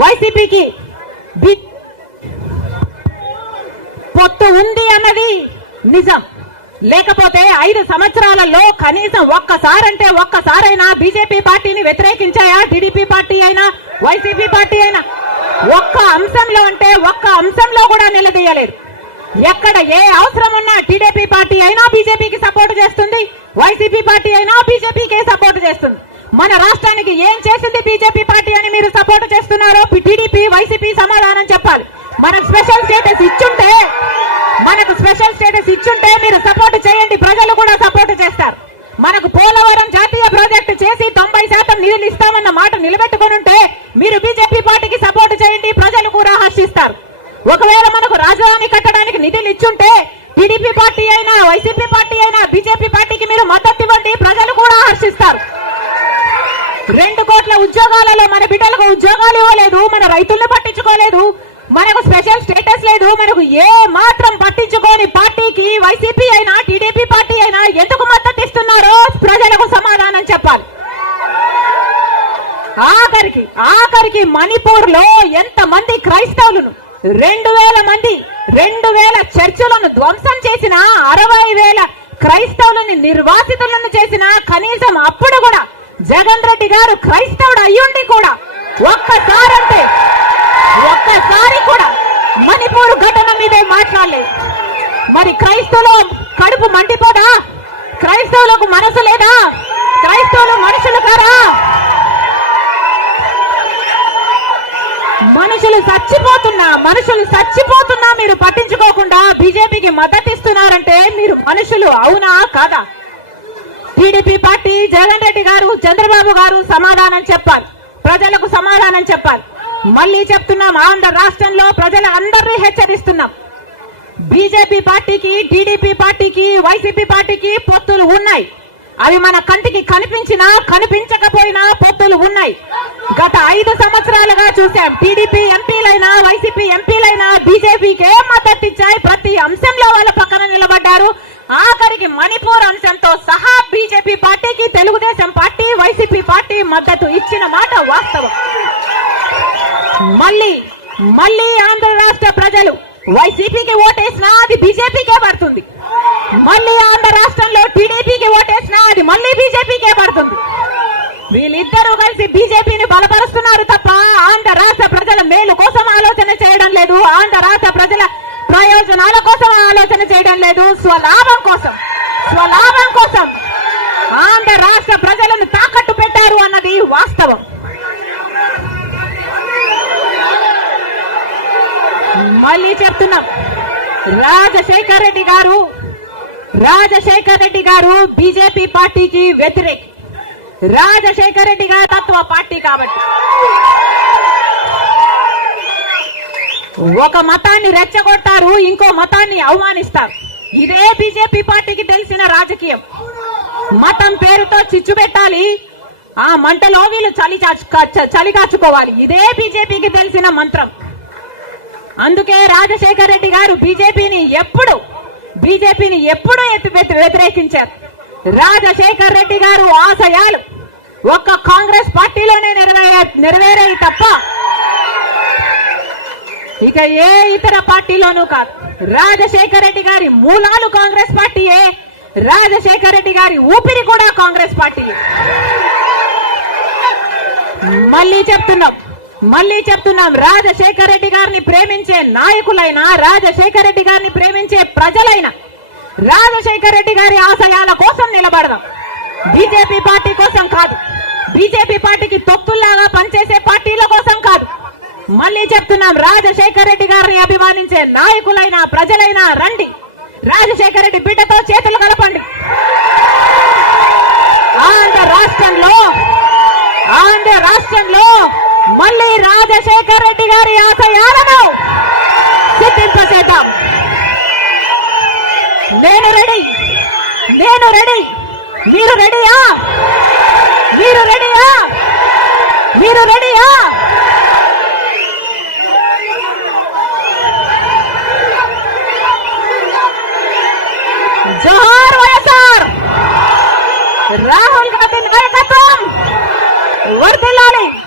వైసీపీకి పొత్తు ఉంది అన్నది నిజం లేకపోతే ఐదు సంవత్సరాలలో కనీసం ఒక్కసారంటే ఒక్కసారైనా బీజేపీ పార్టీని వ్యతిరేకించాయా టీడీపీ పార్టీ అయినా వైసీపీ పార్టీ అయినా ఒక్క అంశంలో అంటే ఒక్క అంశంలో కూడా నిలదీయలేదు ఎక్కడ ఏ అవసరం ఉన్నా టీడీపీ పార్టీ అయినా బీజేపీకి సపోర్ట్ చేస్తుంది వైసీపీ పార్టీ అయినా బీజేపీకే సపోర్ట్ చేస్తుంది మన రాష్ట్రానికి ఏం చేసింది బీజేపీ పార్టీ అని మీరు తెలంగాణలో టీడీపీ వైసీపీ సమాధానం చెప్పాలి మనకు స్పెషల్ స్టేటస్ ఇచ్చుంటే మనకు స్పెషల్ స్టేటస్ ఇచ్చుంటే మీరు సపోర్ట్ చేయండి ప్రజలు కూడా సపోర్ట్ చేస్తారు మనకు పోలవరం జాతీయ ప్రాజెక్టు చేసి తొంభై శాతం నిధులు ఇస్తామన్న మాట నిలబెట్టుకుని ఉంటే మీరు బీజేపీ పార్టీకి సపోర్ట్ చేయండి ప్రజలు కూడా హర్షిస్తారు ఒకవేళ మనకు రాజధాని కట్టడానికి నిధులు ఇచ్చుంటే టీడీపీ పార్టీ అయినా వైసీపీ పార్టీ అయినా బీజేపీ పార్టీకి మీరు మద్దతు ఇవ్వండి ప్రజలు కూడా హర్షిస్తారు రెండు కోట్ల ఉద్యోగాలలో మన బిడ్డలకు ఉద్యోగాలు ఇవ్వలేదు మన రైతులను పట్టించుకోలేదు మనకు స్పెషల్ స్టేటస్ లేదు మనకు ఏ మాత్రం పట్టించుకోని పార్టీకి వైసీపీ అయినా టీడీపీ పార్టీ అయినా ఎందుకు మద్దతు ఇస్తున్నారో ప్రజలకు సమాధానం చెప్పాలి ఆఖరికి ఆఖరికి మణిపూర్ లో ఎంత మంది క్రైస్తవులను రెండు వేల మంది రెండు వేల చర్చలను ధ్వంసం చేసిన అరవై వేల క్రైస్తవులని నిర్వాసితులను చేసిన కనీసం అప్పుడు కూడా జగన్ రెడ్డి గారు క్రైస్తవుడు అయ్యుండి కూడా ఒక్కసారి అంటే ఒక్కసారి కూడా మణిపూర్ ఘటన మీదే మాట్లాడలేదు మరి క్రైస్తవులు కడుపు మండిపోదా క్రైస్తవులకు మనసు లేదా క్రైస్తవులు మనుషులు కారా మనుషులు చచ్చిపోతున్నా మనుషులు చచ్చిపోతున్నా మీరు పట్టించుకోకుండా బీజేపీకి మద్దతు ఇస్తున్నారంటే మీరు మనుషులు అవునా కాదా టీడీపీ పార్టీ జగన్ రెడ్డి గారు చంద్రబాబు గారు సమాధానం చెప్పాలి ప్రజలకు సమాధానం చెప్పాలి మళ్ళీ చెప్తున్నాం ఆంధ్ర రాష్ట్రంలో ప్రజల అందరినీ హెచ్చరిస్తున్నాం బీజేపీ పార్టీకి టీడీపీ పార్టీకి వైసీపీ పార్టీకి పొత్తులు ఉన్నాయి అవి మన కంటికి కనిపించినా కనిపించకపోయినా పొత్తులు ఉన్నాయి గత ఐదు సంవత్సరాలుగా చూశాం టీడీపీ ఎంపీలైనా వైసీపీ ఎంపీలైనా బీజేపీకి ఏం ఇచ్చాయి ప్రతి అంశంలో వాళ్ళ పక్కన నిలబడ్డారు ఆఖరికి మణిపూర్ అంశం దీనికి తెలుగుదేశం పార్టీ వైసీపీ పార్టీ మద్దతు ఇచ్చిన మాట వాస్తవం మళ్ళీ మళ్ళీ ఆంధ్ర రాష్ట్ర ప్రజలు వైసీపీకి ఓటేసినా అది బీజేపీకే పడుతుంది మళ్ళీ ఆంధ్ర రాష్ట్రంలో టీడీపీకి ఓటేసినా అది మళ్ళీ బీజేపీకే పడుతుంది వీళ్ళిద్దరూ కలిసి బీజేపీని బలపరుస్తున్నారు తప్ప ఆంధ్ర రాష్ట్ర ప్రజల మేలు కోసం ఆలోచన చేయడం లేదు ఆంధ్ర రాష్ట్ర ప్రజల ప్రయోజనాల కోసం ఆలోచన చేయడం లేదు స్వలాభం కోసం స్వలాభం కోసం ఆంధ్ర రాష్ట్ర ప్రజలను తాకట్టు పెట్టారు అన్నది వాస్తవం మళ్ళీ చెప్తున్నాం రాజశేఖర్ రెడ్డి గారు రాజశేఖర్ రెడ్డి గారు బీజేపీ పార్టీకి వ్యతిరేకి రాజశేఖర రెడ్డి గారి తత్వ పార్టీ కాబట్టి ఒక మతాన్ని రెచ్చగొట్టారు ఇంకో మతాన్ని అవమానిస్తారు ఇదే బీజేపీ పార్టీకి తెలిసిన రాజకీయం మతం పేరుతో చిచ్చు పెట్టాలి ఆ మంటలో వీళ్ళు చలి చలి కాచుకోవాలి ఇదే బీజేపీకి తెలిసిన మంత్రం అందుకే రాజశేఖర్ రెడ్డి గారు బీజేపీని ఎప్పుడు బీజేపీని ఎప్పుడు ఎత్తిపెట్టి వ్యతిరేకించారు రాజశేఖర్ రెడ్డి గారు ఆశయాలు ఒక్క కాంగ్రెస్ పార్టీలోనే నెరవేరే నెరవేరాయి తప్ప ఇక ఏ ఇతర పార్టీలోనూ కాదు రాజశేఖర్ రెడ్డి గారి మూలాలు కాంగ్రెస్ పార్టీయే రాజశేఖర రెడ్డి గారి ఊపిరి కూడా కాంగ్రెస్ పార్టీ మళ్ళీ చెప్తున్నాం మళ్ళీ చెప్తున్నాం రాజశేఖర రెడ్డి గారిని ప్రేమించే నాయకులైనా రాజశేఖర రెడ్డి గారిని ప్రేమించే ప్రజలైనా రాజశేఖర రెడ్డి గారి ఆశయాల కోసం నిలబడదాం బీజేపీ పార్టీ కోసం కాదు బీజేపీ పార్టీకి తొక్కుల్లాగా పనిచేసే పార్టీల కోసం కాదు మళ్ళీ చెప్తున్నాం రాజశేఖర రెడ్డి గారిని అభిమానించే నాయకులైనా ప్రజలైనా రండి రాజశేఖర రెడ్డి బిడ్డతో చేతులు కలపండి ఆంధ్ర రాష్ట్రంలో ఆంధ్ర రాష్ట్రంలో మళ్ళీ రాజశేఖర రెడ్డి గారి ఆశయాలను సిద్ధింపచేద్దాం నేను రెడీ నేను రెడీ మీరు రెడీయా మీరు రెడీయా మీరు రెడీయా वर्धन वेलकम वर्धन